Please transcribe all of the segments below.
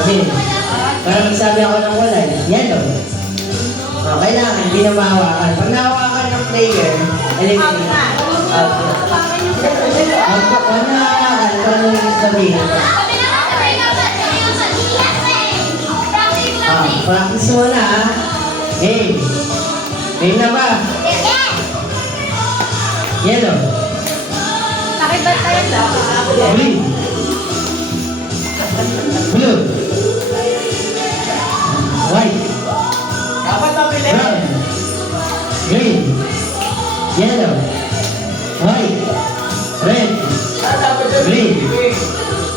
Okay. Para magsabi ako ng kulay. Yellow. Kailangan, hindi na mahawakan. Pag nahawakan ng player, eliminate. Pag nahawakan, paano yung sabihin? Practice muna ha. Game. Game na ba? Yellow. Pakibat tayo ba? Green. Blue. White. Brown. Green. Yellow. White. Red. Green.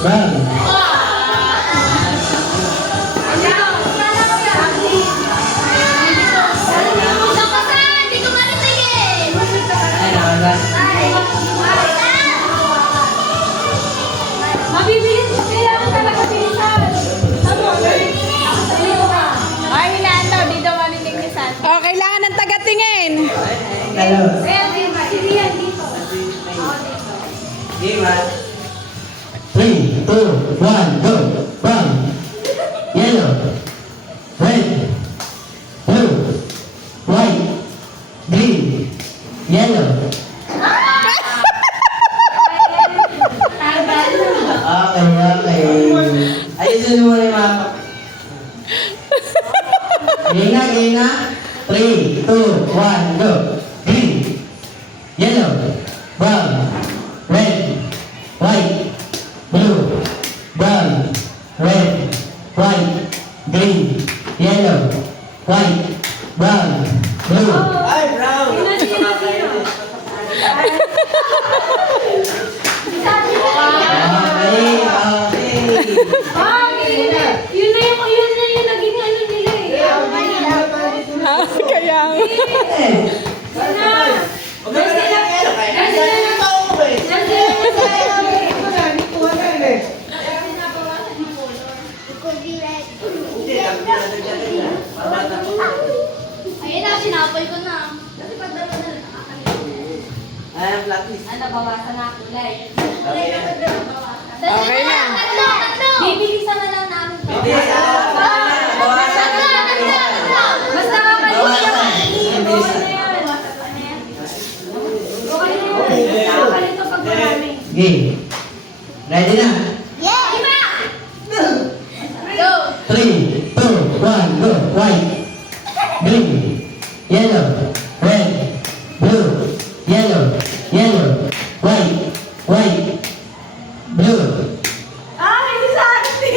Brown. Mabibilis, kailangan talaga bilisan. Ay, hinaan daw, di daw marinig ni San. Oh, kailangan ng tagatingin. Hello. Ayan, sinihan dito. Game ha. 3, 2, 1, go. Brown. Yellow. Red. Blue. White. Green. Yellow. Okay. Ayusin mo na yung mapa. Game na. 3, 2, 1, go. Green. Yellow. Brown. Red. White. Blue. Brown. Red. White. Green. Yellow. White. Brown. Blue. Ay, brown. Yun na yung naging ano nila eh. Kaya. Ayun na, sinapoy ko na. Kasi pagdala na lang nabawasan na kulay. Okay na. Bibilisan na lang namin to. Mas nakakalimutan. Nakakalito pag marami. Game. Ready na? Go! 3, 2, 1, go. White. Green. Yellow. Red. Blue. Yellow. White. Blue. Ay, Santi!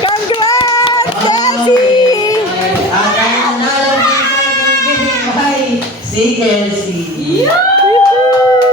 Congrats, Jessie! At ang nanalo sa second game ay si Kelsey. Yeah!